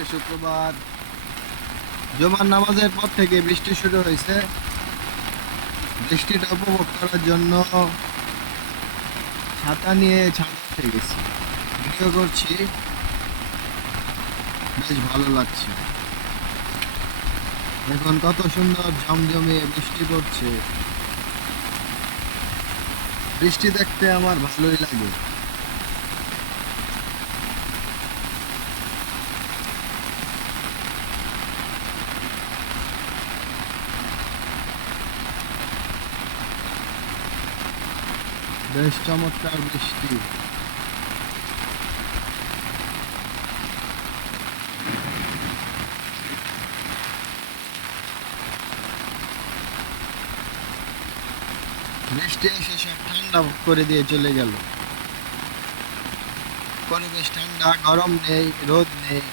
আজকে শুক্রবার, জুমার নামাজের পর থেকে বৃষ্টি শুরু হয়েছে। বৃষ্টিটা উপভোগ করার জন্য ছাতা নিয়ে ছাদে গেছি, ভিডিও করছি, বেশ ভালো লাগছে। এখন কত সুন্দর ঝমঝমে বৃষ্টি পড়ছে। বৃষ্টি দেখতে আমার ভালোই লাগে। বেশ চমৎকার বৃষ্টি। বৃষ্টি এসে সব ঠান্ডা করে দিয়ে চলে গেল। পরিবেশ ঠান্ডা, গরম নেই, রোদ নেই।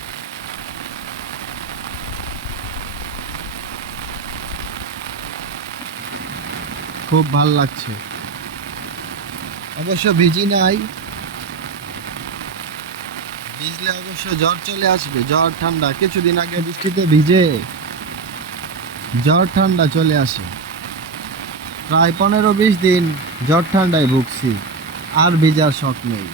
খুব ভাল লাগছে। অবশ্য ভিজি নাই, ভিজলে অবশ্য জ্বর চলে আসবে। জ্বর ঠান্ডা, কিছুদিন আগে বৃষ্টিতে ভিজে জ্বর ঠান্ডা চলে আসে। প্রায় 15-20 দিন জ্বর ঠান্ডায় ভুগছি, আর ভিজার শখ নেই।